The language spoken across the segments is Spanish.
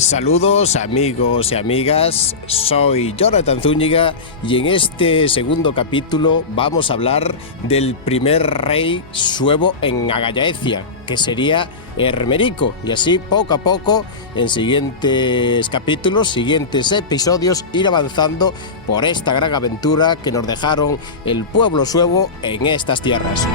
Saludos amigos y amigas, soy Jonathan Zúñiga y en este segundo capítulo vamos a hablar del primer rey suevo en Agallaecia, que sería Ermerico, y así poco a poco en siguientes capítulos, siguientes episodios, ir avanzando por esta gran aventura que nos dejaron el pueblo suevo en estas tierras.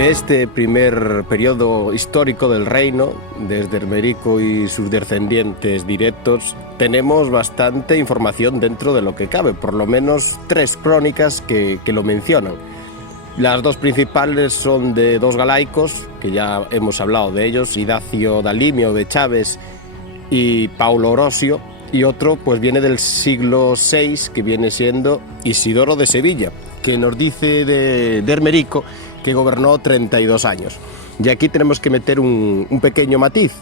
Este primer periodo histórico del reino, desde Ermerico y sus descendientes directos, tenemos bastante información dentro de lo que cabe, por lo menos 3 crónicas que lo mencionan. Las 2 principales son de 2 galaicos, que ya hemos hablado de ellos, Idacio Dalimio de Chaves y Paulo Orosio, y otro pues viene del siglo VI, que viene siendo Isidoro de Sevilla, que nos dice de Ermerico que gobernó 32 años. Y aquí tenemos que meter un pequeño matiz,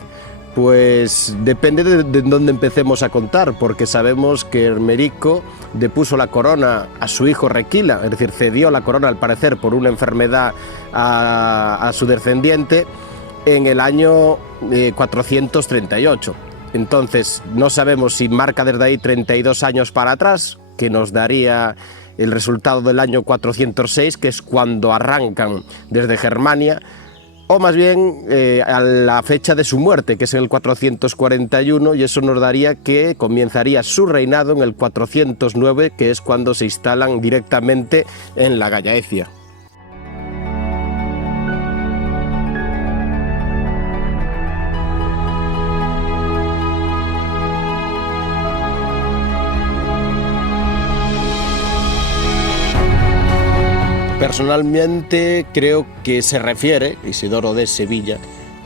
pues depende de dónde empecemos a contar, porque sabemos que Ermerico depuso la corona a su hijo Requila, es decir, cedió la corona al parecer por una enfermedad a su descendiente en el año 438. Entonces no sabemos si marca desde ahí 32 años para atrás, que nos daría el resultado del año 406, que es cuando arrancan desde Germania, o más bien a la fecha de su muerte, que es en el 441, y eso nos daría que comenzaría su reinado en el 409, que es cuando se instalan directamente en la Agallaecia. Personalmente creo que se refiere, Isidoro de Sevilla,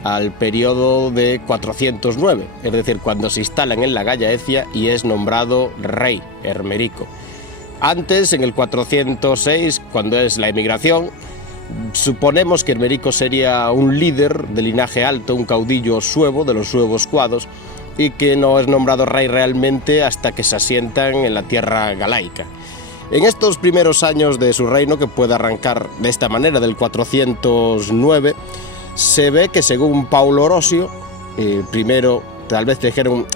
al periodo de 409, es decir, cuando se instalan en la Agallaecia y es nombrado rey Ermerico. Antes, en el 406, cuando es la emigración, suponemos que Ermerico sería un líder de linaje alto, un caudillo suevo, de los suevos cuados, y que no es nombrado rey realmente hasta que se asientan en la tierra galaica. En estos primeros años de su reino, que puede arrancar de esta manera, del 409, se ve que según Paulo Orosio, primero tal vez trajeron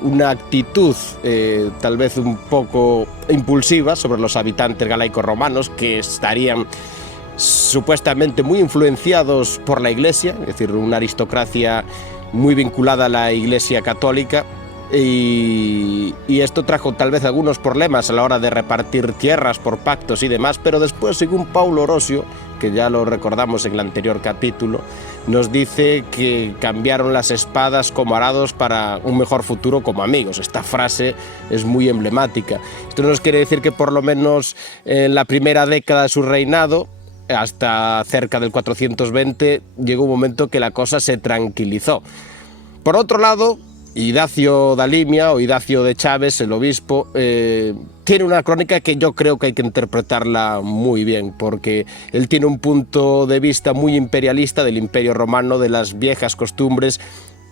una actitud tal vez un poco impulsiva sobre los habitantes galaicos romanos, que estarían supuestamente muy influenciados por la Iglesia, es decir, una aristocracia muy vinculada a la Iglesia católica. Y esto trajo tal vez algunos problemas a la hora de repartir tierras por pactos y demás, pero después, según Paulo Orosio, que ya lo recordamos en el anterior capítulo, nos dice que cambiaron las espadas como arados para un mejor futuro como amigos. Esta frase es muy emblemática. Esto nos quiere decir que por lo menos en la primera década de su reinado, hasta cerca del 420, llegó un momento que la cosa se tranquilizó. Por otro lado, Idacio Dalimia o Idacio de Chaves, el obispo, tiene una crónica que yo creo que hay que interpretarla muy bien, porque él tiene un punto de vista muy imperialista del Imperio Romano, de las viejas costumbres,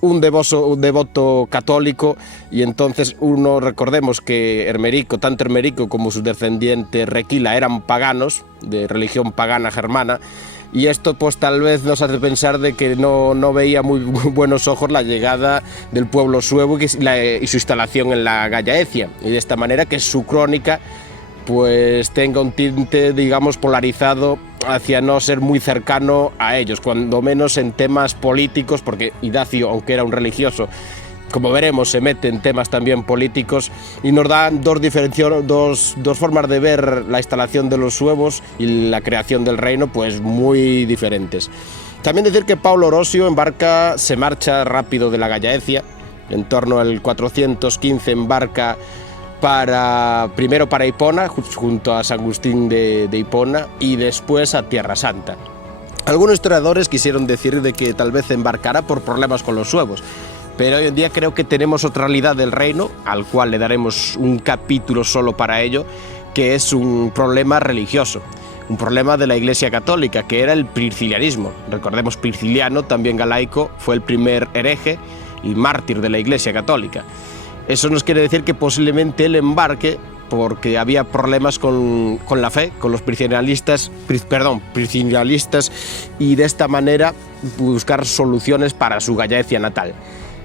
un devoto católico, y entonces recordemos que Ermerico, tanto Ermerico como su descendiente Requila, eran paganos, de religión pagana germana, y esto pues tal vez nos hace pensar de que no veía muy buenos ojos la llegada del pueblo suevo y su instalación en la Agallaecia, y de esta manera que su crónica pues tenga un tinte, digamos, polarizado hacia no ser muy cercano a ellos, cuando menos en temas políticos, porque Idacio, aunque era un religioso, como veremos, se mete en temas también políticos, y nos dan dos formas de ver la instalación de los suevos y la creación del reino, pues muy diferentes. También decir que Paulo Orosio se marcha rápido de la Agallaecia, en torno al 415 embarca primero para Hipona, junto a San Agustín de Hipona, y después a Tierra Santa. Algunos historiadores quisieron decir de que tal vez embarcara por problemas con los suevos, pero hoy en día creo que tenemos otra realidad del reino, al cual le daremos un capítulo solo para ello, que es un problema religioso. un problema de la Iglesia Católica, que era el priscilianismo. Recordemos, Prisciliano, también galaico, fue el primer hereje y mártir de la Iglesia Católica. Eso nos quiere decir que posiblemente él embarque porque había problemas con la fe, con los priscilianistas, y de esta manera buscar soluciones para su Gallaecia natal.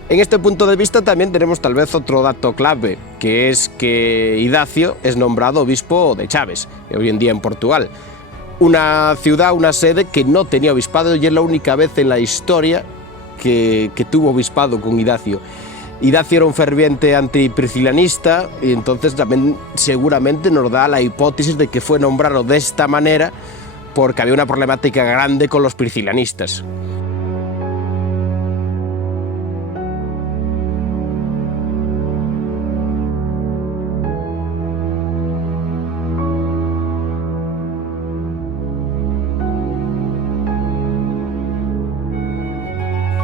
En este punto de vista también tenemos tal vez otro dato clave, que es que Idacio es nombrado obispo de Chaves, hoy en día en Portugal. Una ciudad, una sede que no tenía obispado y es la única vez en la historia que tuvo obispado con Idacio. Idacio era un ferviente antipriscilianista y entonces también seguramente nos da la hipótesis de que fue nombrado de esta manera porque había una problemática grande con los priscilianistas.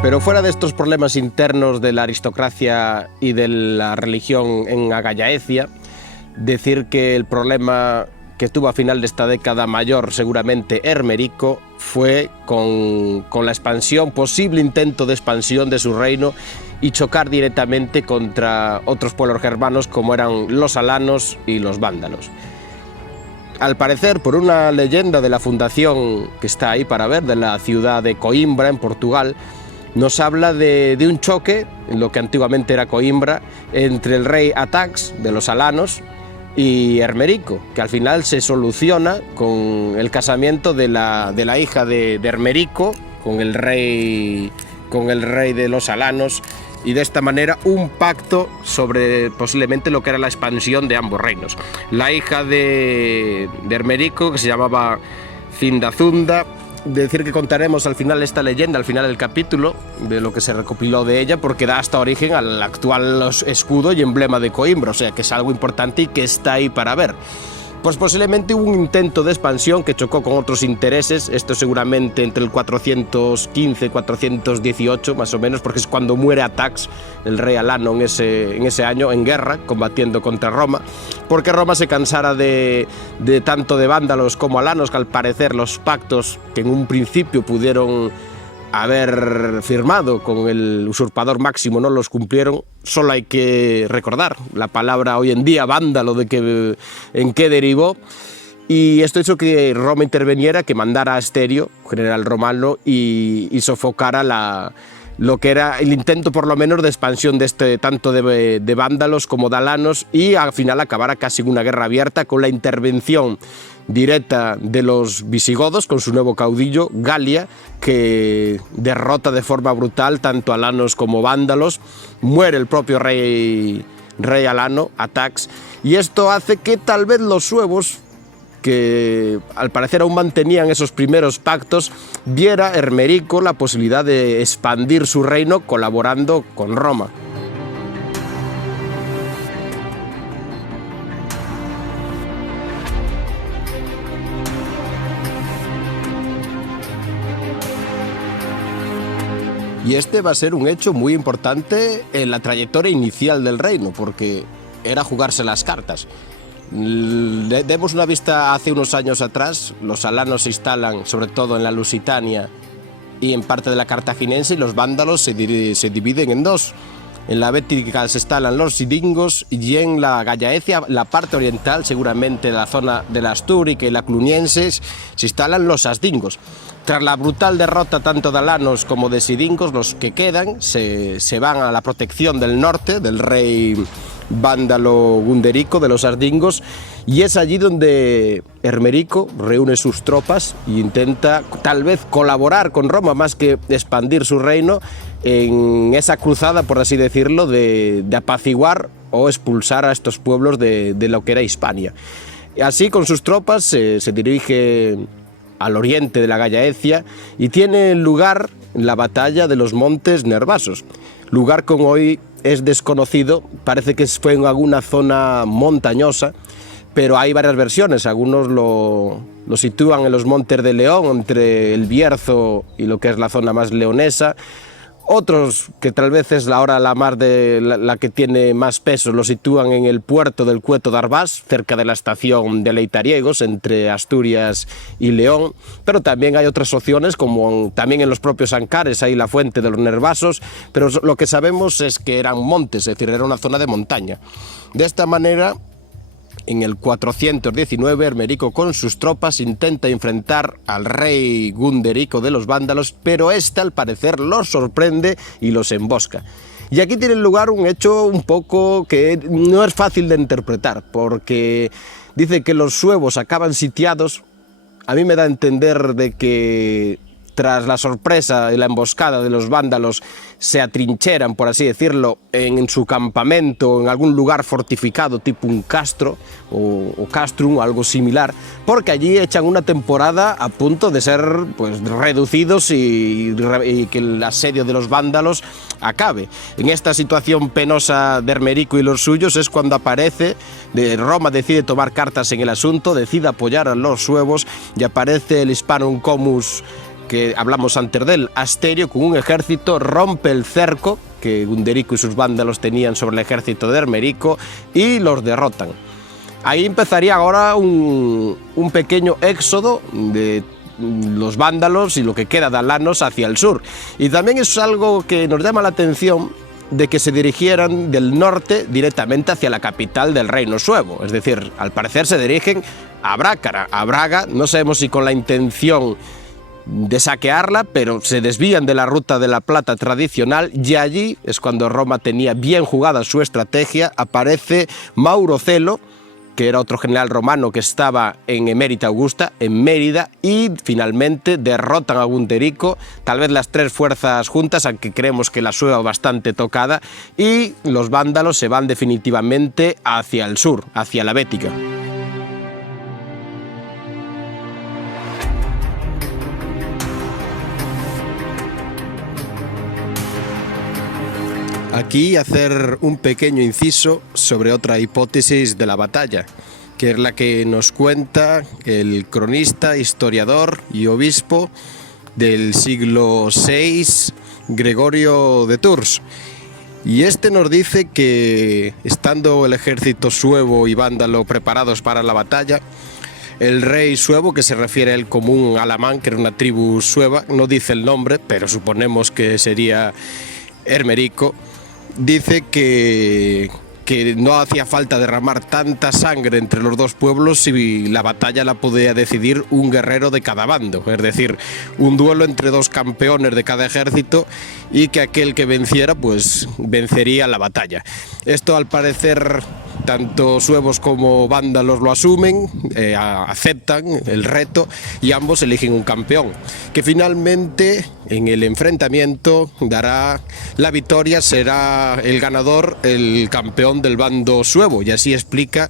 Pero fuera de estos problemas internos de la aristocracia y de la religión en Gallaecia, decir que el problema que tuvo a final de esta década mayor seguramente Hermerico fue con la expansión, posible intento de expansión de su reino y chocar directamente contra otros pueblos germanos como eran los alanos y los vándalos. Al parecer, por una leyenda de la fundación que está ahí para ver, de la ciudad de Coimbra en Portugal, nos habla de un choque, en lo que antiguamente era Coimbra, entre el rey Atax de los alanos y Hermerico, que al final se soluciona con el casamiento de la hija de Hermerico con el rey de los alanos, y de esta manera un pacto sobre posiblemente lo que era la expansión de ambos reinos. La hija de Hermerico, que se llamaba Cindazunda, decir que contaremos al final esta leyenda, al final del capítulo, de lo que se recopiló de ella, porque da hasta origen al actual escudo y emblema de Coimbra, o sea que es algo importante y que está ahí para ver. Pues posiblemente hubo un intento de expansión que chocó con otros intereses, esto seguramente entre el 415 y 418 más o menos, porque es cuando muere Atax, el rey alano, en ese año, en guerra, combatiendo contra Roma, porque Roma se cansara de tanto de vándalos como alanos, que al parecer los pactos que en un principio pudieron haber firmado con el usurpador Máximo no los cumplieron. Solo hay que recordar la palabra hoy en día vándalo, en qué derivó, y esto hizo que Roma interviniera, que mandara a Asterio, general romano, y sofocara lo que era el intento por lo menos de expansión de tanto de vándalos como de alanos, y al final acabara casi en una guerra abierta con la intervención directa de los visigodos con su nuevo caudillo Galia, que derrota de forma brutal tanto alanos como vándalos. Muere el propio rey alano, Atax, y esto hace que tal vez los suevos, que al parecer aún mantenían esos primeros pactos, viera Hermerico la posibilidad de expandir su reino colaborando con Roma. Y este va a ser un hecho muy importante en la trayectoria inicial del reino, porque era jugarse las cartas. Demos una vista hace unos años atrás. Los alanos se instalan sobre todo en la Lusitania y en parte de la Cartaginense, y los vándalos se dividen en dos. En la Bética se instalan los sidingos, y en la Gallaecia, la parte oriental, seguramente la zona de la Astúrica y la Cluniense, se instalan los asdingos. Tras la brutal derrota tanto de alanos como de sidingos, los que quedan se van a la protección del norte, del rey vándalo Gunderico de los asdingos, y es allí donde Hermerico reúne sus tropas e intenta tal vez colaborar con Roma más que expandir su reino en esa cruzada, por así decirlo, de apaciguar o expulsar a estos pueblos de lo que era Hispania. Así, con sus tropas se dirige al oriente de la Gallaecia y tiene lugar la batalla de los Montes Nervasos, lugar como hoy es desconocido. Parece que fue en alguna zona montañosa, pero hay varias versiones. Algunos lo sitúan en los Montes de León, entre el Bierzo y lo que es la zona más leonesa. Otros, que tal vez es ahora la mar de la que tiene más peso, lo sitúan en el puerto del Cueto de Arbás, cerca de la estación de Leitariegos, entre Asturias y León, pero también hay otras opciones, como también en los propios Ancares, hay la fuente de los Nervasos, pero lo que sabemos es que eran montes, es decir, era una zona de montaña. De esta manera, en el 419, Hermerico con sus tropas intenta enfrentar al rey Gunderico de los vándalos, pero este al parecer los sorprende y los embosca. Y aquí tiene lugar un hecho un poco que no es fácil de interpretar, porque dice que los suevos acaban sitiados. A mí me da a entender de que tras la sorpresa y la emboscada de los vándalos se atrincheran, por así decirlo, en su campamento, en algún lugar fortificado, tipo un castro o castrum o algo similar, porque allí echan una temporada a punto de ser pues reducidos y que el asedio de los vándalos acabe. En esta situación penosa de Hermerico y los suyos es cuando aparece, Roma decide tomar cartas en el asunto, decide apoyar a los suevos y aparece el Hispanum Comus, que hablamos antes del Asterio, con un ejército, rompe el cerco que Gunderico y sus vándalos tenían sobre el ejército de Hermerico y los derrotan. Ahí empezaría ahora un pequeño éxodo de los vándalos y lo que queda de alanos hacia el sur. Y también es algo que nos llama la atención, de que se dirigieran del norte directamente hacia la capital del reino suevo, es decir, al parecer se dirigen a Brácara, a Braga, no sabemos si con la intención de saquearla, pero se desvían de la ruta de la plata tradicional, y allí es cuando Roma tenía bien jugada su estrategia. Aparece Mauro Celo, que era otro general romano que estaba en Emérita Augusta, en Mérida, y finalmente derrotan a Gunderico, tal vez las tres fuerzas juntas, aunque creemos que la sueva bastante tocada, y los vándalos se van definitivamente hacia el sur, hacia la Bética. Aquí hacer un pequeño inciso sobre otra hipótesis de la batalla, que es la que nos cuenta el cronista, historiador y obispo del siglo VI, Gregorio de Tours. Y este nos dice que, estando el ejército suevo y vándalo preparados para la batalla, el rey suevo, que se refiere a él como un alamán, que era una tribu sueva, no dice el nombre, pero suponemos que sería Hermerico, dice que no hacía falta derramar tanta sangre entre los dos pueblos si la batalla la podía decidir un guerrero de cada bando, es decir, un duelo entre dos campeones de cada ejército, y que aquel que venciera pues vencería la batalla. Esto, al parecer, tanto suevos como vándalos lo asumen, aceptan el reto, y ambos eligen un campeón, que finalmente en el enfrentamiento dará la victoria, será el ganador, el campeón del bando suevo, y así explica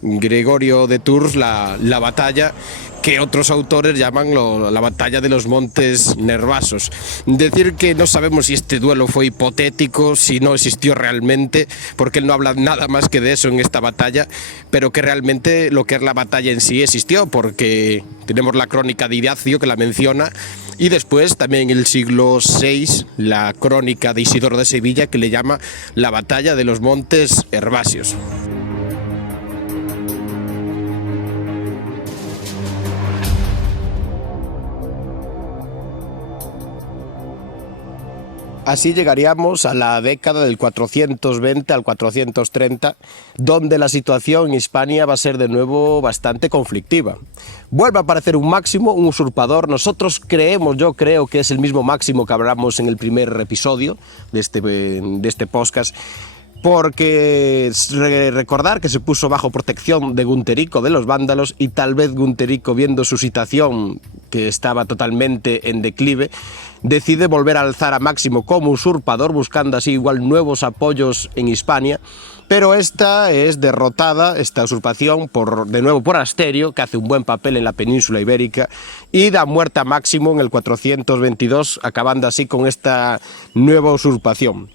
Gregorio de Tours la batalla, que otros autores llaman la batalla de los Montes Nervasos. Decir que no sabemos si este duelo fue hipotético, si no existió realmente, porque él no habla nada más que de eso en esta batalla, pero que realmente lo que es la batalla en sí existió, porque tenemos la crónica de Idacio que la menciona, y después también en el siglo VI la crónica de Isidoro de Sevilla, que le llama la batalla de los Montes Herbáceos. Así llegaríamos a la década del 420 al 430, donde la situación en Hispania va a ser de nuevo bastante conflictiva. Vuelve a aparecer un Máximo, un usurpador. Nosotros yo creo que es el mismo Máximo que hablamos en el primer episodio de este podcast, porque recordar que se puso bajo protección de Gunderico de los vándalos, y tal vez Gunderico, viendo su situación que estaba totalmente en declive, decide volver a alzar a Máximo como usurpador, buscando así igual nuevos apoyos en Hispania, pero esta es derrotada, esta usurpación, de nuevo por Asterio, que hace un buen papel en la península ibérica, y da muerte a Máximo en el 422, acabando así con esta nueva usurpación.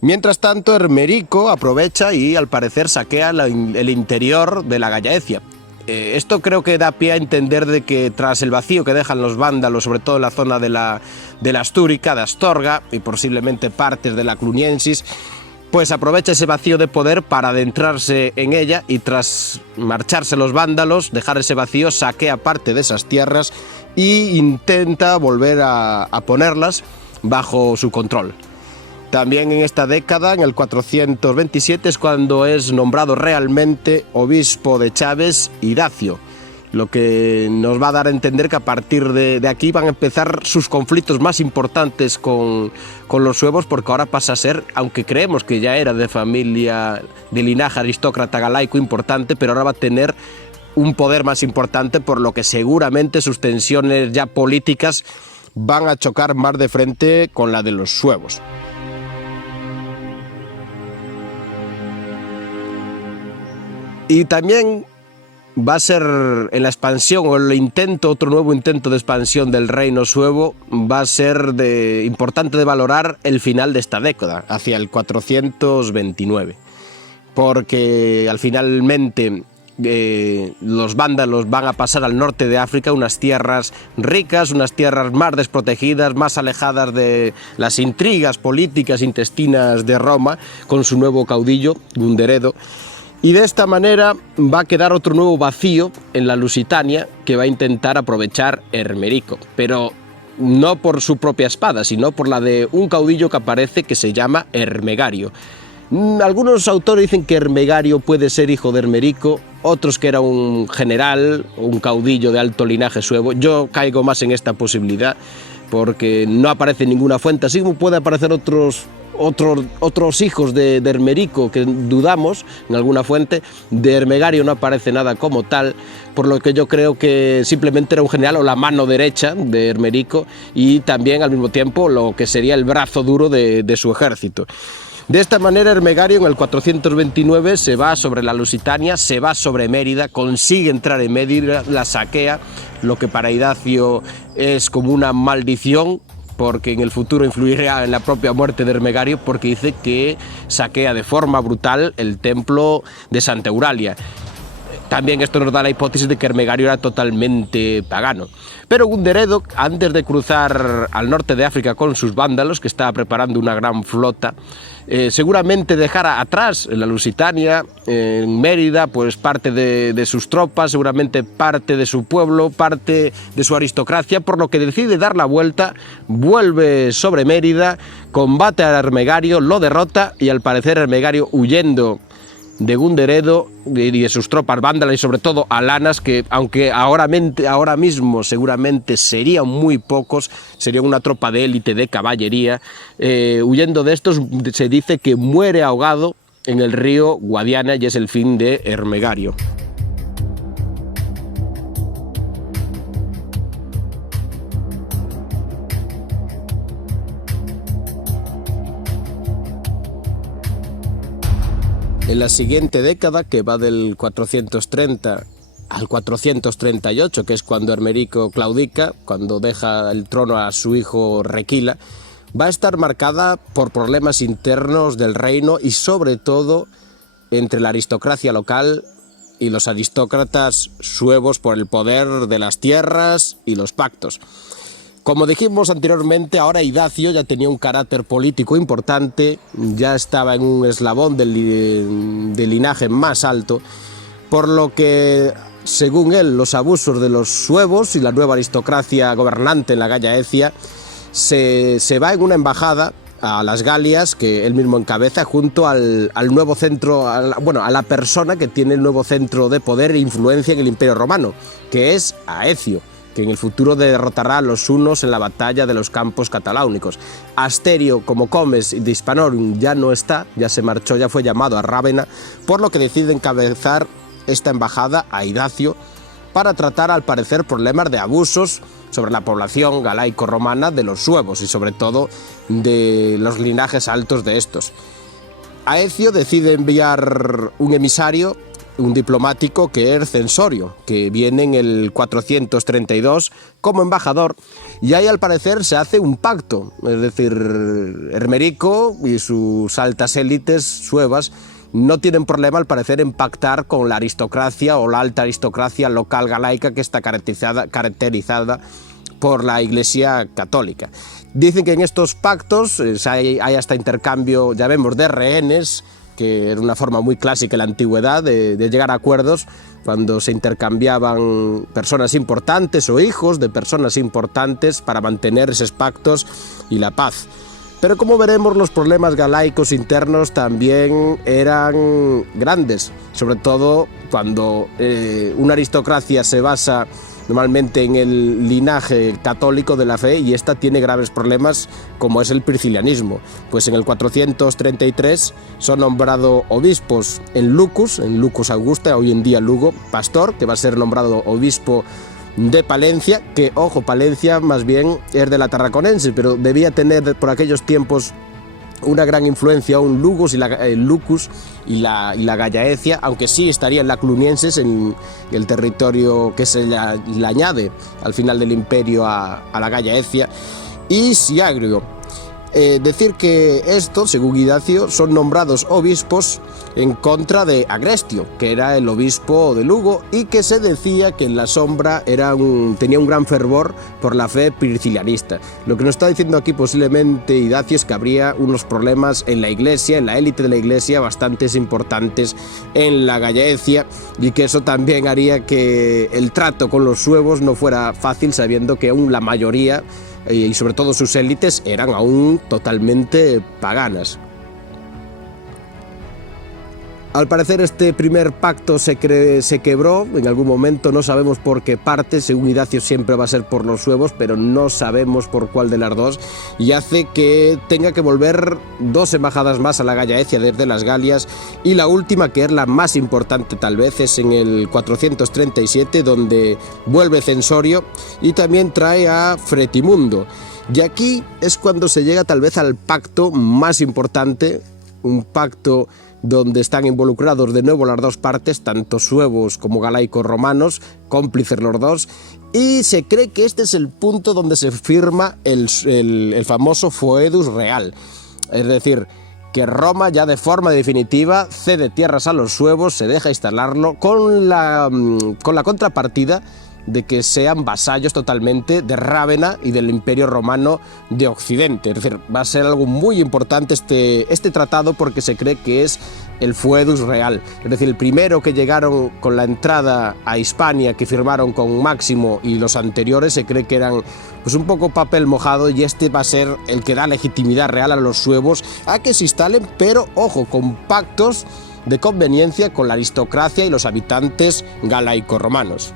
Mientras tanto, Hermerico aprovecha y al parecer saquea el interior de la Gallaecia. Esto creo que da pie a entender de que tras el vacío que dejan los vándalos, sobre todo en la zona de la Astúrica, de Astorga y posiblemente partes de la Cluniensis, pues aprovecha ese vacío de poder para adentrarse en ella y tras marcharse los vándalos, dejar ese vacío, saquea parte de esas tierras e intenta volver a ponerlas bajo su control. También en esta década, en el 427, es cuando es nombrado realmente obispo de Chaves Idacio, lo que nos va a dar a entender que a partir de aquí van a empezar sus conflictos más importantes con los suevos, porque ahora pasa a ser, aunque creemos que ya era de familia, de linaje aristócrata galaico importante, pero ahora va a tener un poder más importante, por lo que seguramente sus tensiones ya políticas van a chocar más de frente con la de los suevos. Y también va a ser en la expansión o el intento, otro nuevo intento de expansión del reino suevo, va a ser importante de valorar el final de esta década, hacia el 429, porque al finalmente los vándalos van a pasar al norte de África, unas tierras ricas, unas tierras más desprotegidas, más alejadas de las intrigas políticas intestinas de Roma, con su nuevo caudillo, Gunderedo. Y de esta manera va a quedar otro nuevo vacío en la Lusitania que va a intentar aprovechar Ermerico, pero no por su propia espada, sino por la de un caudillo que aparece que se llama Ermegario. Algunos autores dicen que Ermegario puede ser hijo de Ermerico, otros que era un general, un caudillo de alto linaje suevo. Yo caigo más en esta posibilidad porque no aparece en ninguna fuente, así como puede aparecer otros hijos de Ermerico que dudamos en alguna fuente. De Ermegario no aparece nada como tal, por lo que yo creo que simplemente era un general o la mano derecha de Ermerico y también al mismo tiempo lo que sería el brazo duro de su ejército. De esta manera Ermegario en el 429 se va sobre la Lusitania, se va sobre Mérida, consigue entrar en Mérida, la saquea, lo que para Idacio es como una maldición, porque en el futuro influirá en la propia muerte de Ermegario, porque dice que saquea de forma brutal el templo de Santa Euralia. También esto nos da la hipótesis de que Ermegario era totalmente pagano. Pero Gunderedo, antes de cruzar al norte de África con sus vándalos, que estaba preparando una gran flota, seguramente dejara atrás en la Lusitania, en Mérida, pues parte de sus tropas, seguramente parte de su pueblo, parte de su aristocracia, por lo que decide dar la vuelta, vuelve sobre Mérida, combate a Ermegario, lo derrota y al parecer Ermegario, huyendo de Gunderedo y de sus tropas vándalas y sobre todo alanas, que aunque ahora mismo seguramente serían muy pocos, serían una tropa de élite de caballería, huyendo de estos se dice que muere ahogado en el río Guadiana y es el fin de Ermegario. En la siguiente década, que va del 430 al 438, que es cuando Ermerico claudica, cuando deja el trono a su hijo Requila, va a estar marcada por problemas internos del reino y sobre todo entre la aristocracia local y los aristócratas suevos por el poder de las tierras y los pactos. Como dijimos anteriormente, ahora Idacio ya tenía un carácter político importante, ya estaba en un eslabón del linaje más alto, por lo que, según él, los abusos de los suevos y la nueva aristocracia gobernante en la Galia Ecia se va en una embajada a las Galias que él mismo encabeza junto al nuevo centro, a la persona que tiene el nuevo centro de poder e influencia en el Imperio Romano, que es Aecio, que en el futuro derrotará a los hunos en la batalla de los campos cataláunicos. Asterio, como Comes de Hispanorum, ya no está, ya se marchó, ya fue llamado a Rávena, por lo que decide encabezar esta embajada a Idacio para tratar, al parecer, problemas de abusos sobre la población galaico-romana de los suevos y sobre todo de los linajes altos de estos. Aecio decide enviar un emisario, un diplomático, que es Censorio, que viene en el 432 como embajador, y ahí al parecer se hace un pacto, es decir, Ermerico y sus altas élites suevas no tienen problema al parecer en pactar con la aristocracia o la alta aristocracia local galaica que está caracterizada por la Iglesia católica. Dicen que en estos pactos hay hasta intercambio, ya vemos, de rehenes, que era una forma muy clásica en la antigüedad de llegar a acuerdos cuando se intercambiaban personas importantes o hijos de personas importantes para mantener esos pactos y la paz. Pero como veremos, los problemas galaicos internos también eran grandes, sobre todo cuando una aristocracia se basa normalmente en el linaje católico de la fe y esta tiene graves problemas como es el priscilianismo. Pues en el 433 son nombrados obispos en Lucus Augusta, hoy en día Lugo, Pastor, que va a ser nombrado obispo de Palencia, que, ojo, Palencia más bien es de la Tarraconense, pero debía tener por aquellos tiempos una gran influencia un Lucus y la Gallaecia, aunque sí estaría en la Clunienses, en el territorio que se le añade al final del imperio a la Gallaecia, y Siagrio. Decir que estos, según Idacio, son nombrados obispos en contra de Agrestio, que era el obispo de Lugo, y que se decía que en la sombra tenía un gran fervor por la fe priscilianista. Lo que nos está diciendo aquí posiblemente Idacio es que habría unos problemas en la iglesia, en la élite de la iglesia, bastante importantes en la Gallaecia, y que eso también haría que el trato con los suevos no fuera fácil, sabiendo que aún la mayoría y sobre todo sus élites eran aún totalmente paganas. Al parecer este primer pacto se quebró en algún momento, no sabemos por qué parte, según Idacio siempre va a ser por los suevos, pero no sabemos por cuál de las dos, y hace que tenga que volver 2 embajadas más a la Gallaecia desde las Galias, y la última, que es la más importante tal vez, es en el 437, donde vuelve Censorio y también trae a Fretimundo. Y aquí es cuando se llega tal vez al pacto más importante, un pacto donde están involucrados de nuevo las dos partes, tanto suevos como galaicos romanos, cómplices los dos, y se cree que este es el punto donde se firma el famoso Foedus Real, es decir, que Roma ya de forma definitiva cede tierras a los suevos, se deja instalarlo con la contrapartida de que sean vasallos totalmente de Rávena y del Imperio Romano de Occidente. Es decir, va a ser algo muy importante este tratado, porque se cree que es el Foedus Real. Es decir, el primero que llegaron con la entrada a Hispania, que firmaron con Máximo, y los anteriores se cree que eran pues un poco papel mojado, y este va a ser el que da legitimidad real a los suevos a que se instalen, pero ojo, con pactos de conveniencia con la aristocracia y los habitantes galaico-romanos.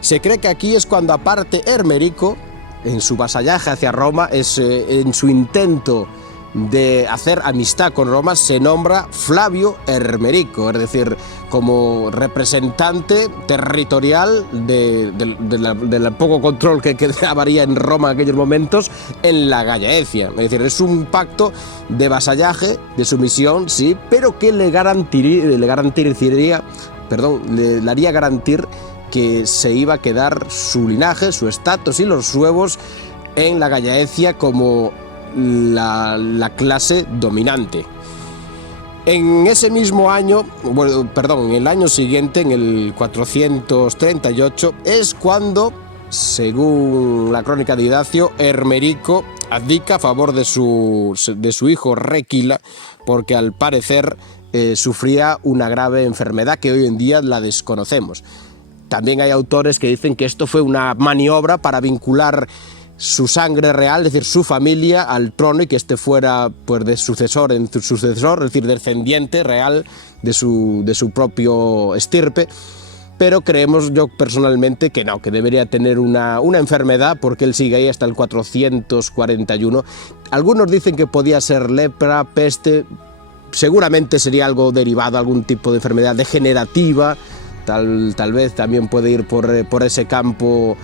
Se cree que aquí es cuando, aparte, Hermerico, en su vasallaje hacia Roma, en su intento de hacer amistad con Roma, se nombra Flavio Hermerico, es decir, como representante territorial del poco control que quedaría en Roma en aquellos momentos en la Gallaecia. Es decir, es un pacto de vasallaje, de sumisión, sí, pero que le haría garantir que se iba a quedar su linaje, su estatus y los suevos en la Gallaecia como la clase dominante. En ese mismo año, en el año siguiente, en el 438, es cuando, según la crónica de Idacio, Hermerico abdica a favor de su hijo Requila, porque al parecer sufría una grave enfermedad que hoy en día la desconocemos. También hay autores que dicen que esto fue una maniobra para vincular su sangre real, es decir, su familia, al trono, y que este fuera pues de sucesor en sucesor, es decir, descendiente real de su propio estirpe. Pero creemos, yo personalmente, que no, que debería tener una enfermedad, porque él sigue ahí hasta el 441. Algunos dicen que podía ser lepra, peste, seguramente sería algo derivado, algún tipo de enfermedad degenerativa. Tal vez también puede ir por ese campo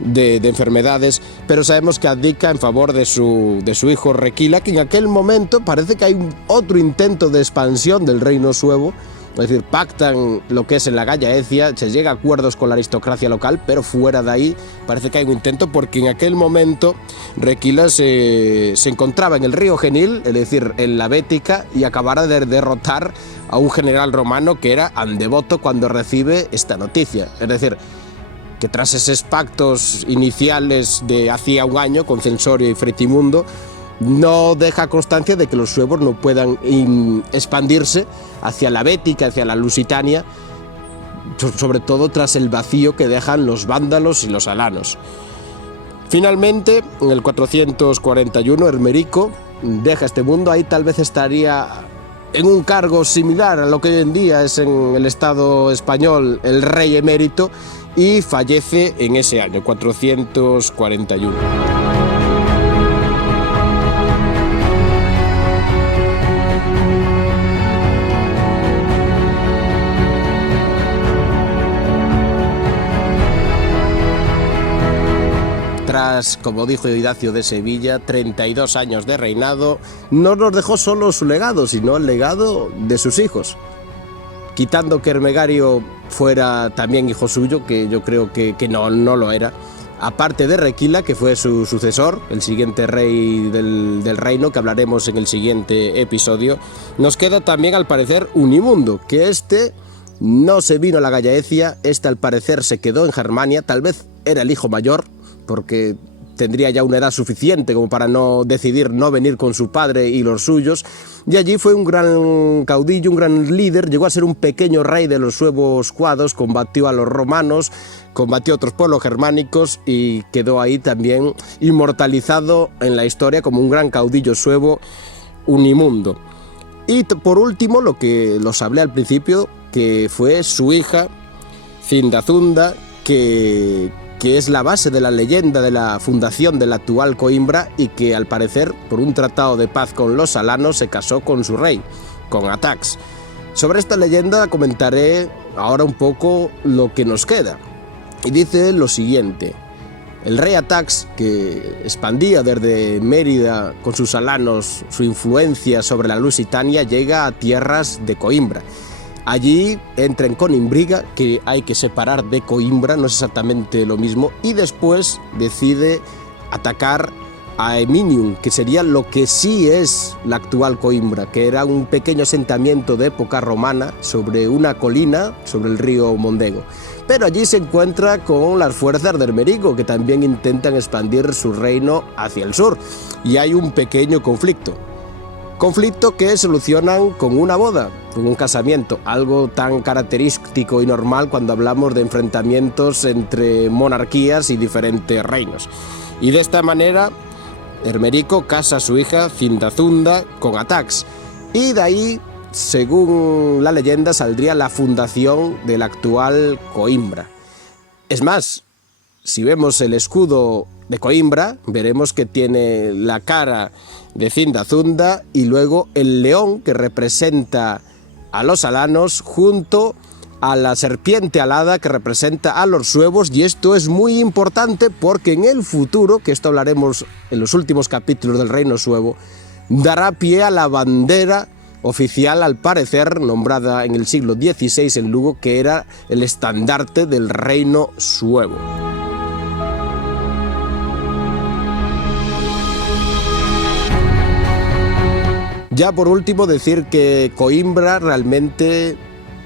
de enfermedades, pero sabemos que abdica en favor de su hijo Requila, que en aquel momento parece que hay otro intento de expansión del reino suevo, Es decir, pactan lo que es en la Gallaecia, se llega a acuerdos con la aristocracia local, pero fuera de ahí parece que hay un intento, porque en aquel momento Requila se encontraba en el río Genil, es decir, en la Bética, y acabara de derrotar a un general romano que era Andevoto cuando recibe esta noticia. Es decir, que tras esos pactos iniciales de hacía un año con Censorio y Fretimundo, no deja constancia de que los suevos no puedan expandirse hacia la Bética, hacia la Lusitania, sobre todo tras el vacío que dejan los vándalos y los alanos. Finalmente, en el 441, Hermerico deja este mundo. Ahí tal vez estaría en un cargo similar a lo que hoy en día es en el Estado español el rey emérito, y fallece en ese año, 441. Tras, como dijo Idacio de Sevilla, 32 años de reinado, no nos dejó solo su legado, sino el legado de sus hijos. Quitando que Ermegario fuera también hijo suyo, que yo creo que no lo era, aparte de Requila, que fue su sucesor, el siguiente rey del reino, que hablaremos en el siguiente episodio, nos queda también al parecer Unimundo, que no se vino a la Gallaecia, al parecer se quedó en Germania, tal vez era el hijo mayor, porque tendría ya una edad suficiente como para no decidir no venir con su padre y los suyos, y allí fue un gran caudillo, un gran líder, llegó a ser un pequeño rey de los suevos cuados, combatió a los romanos, combatió a otros pueblos germánicos y quedó ahí también inmortalizado en la historia como un gran caudillo suevo, Unimundo. Y por último, lo que los hablé al principio, que fue su hija Cindazunda, que es la base de la leyenda de la fundación de la actual Coimbra, y que al parecer por un tratado de paz con los alanos se casó con su rey, con Atax. Sobre esta leyenda comentaré ahora un poco lo que nos queda, y dice lo siguiente: el rey Atax, que expandía desde Mérida con sus alanos su influencia sobre la Lusitania, llega a tierras de Coimbra. Allí entra en Conimbriga, que hay que separar de Coimbra, no es exactamente lo mismo, y después decide atacar a Eminium, que sería lo que sí es la actual Coimbra, que era un pequeño asentamiento de época romana sobre una colina sobre el río Mondego. Pero allí se encuentra con las fuerzas de Hermerico, que también intentan expandir su reino hacia el sur, y hay un pequeño conflicto que solucionan con una boda, con un casamiento, algo tan característico y normal cuando hablamos de enfrentamientos entre monarquías y diferentes reinos. Y de esta manera, Hermerico casa a su hija Cindazunda con Atax, y de ahí, según la leyenda, saldría la fundación de la actual Coimbra. Es más, si vemos el escudo de Coimbra, veremos que tiene la cara de Cindazunda y luego el león que representa a los alanos junto a la serpiente alada que representa a los suevos. Y esto es muy importante porque en el futuro, que esto hablaremos en los últimos capítulos del reino suevo, dará pie a la bandera oficial, al parecer nombrada en el siglo XVI en Lugo, que era el estandarte del reino suevo. Ya por último decir que Coimbra realmente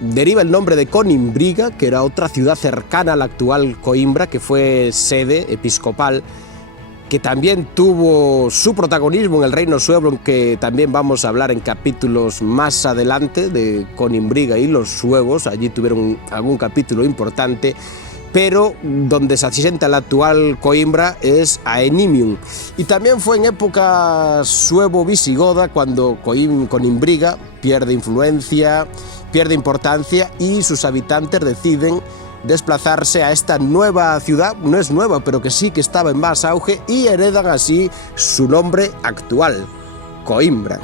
deriva el nombre de Conimbriga, que era otra ciudad cercana a la actual Coimbra, que fue sede episcopal, que también tuvo su protagonismo en el reino suevo, aunque también vamos a hablar en capítulos más adelante de Conimbriga y los suevos. Allí tuvieron algún capítulo importante, pero donde se asienta la actual Coimbra es a Enimium. Y también fue en época suevo-visigoda cuando Conimbriga pierde influencia, pierde importancia, y sus habitantes deciden desplazarse a esta nueva ciudad, no es nueva, pero que sí que estaba en más auge, y heredan así su nombre actual, Coimbra.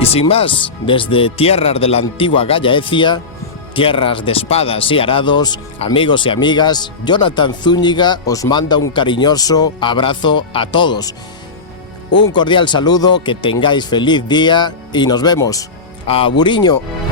Y sin más, desde tierras de la antigua Gallaecia, tierras de espadas y arados, amigos y amigas, Jonathan Zúñiga os manda un cariñoso abrazo a todos. Un cordial saludo, que tengáis feliz día y nos vemos. ¡Aburiño!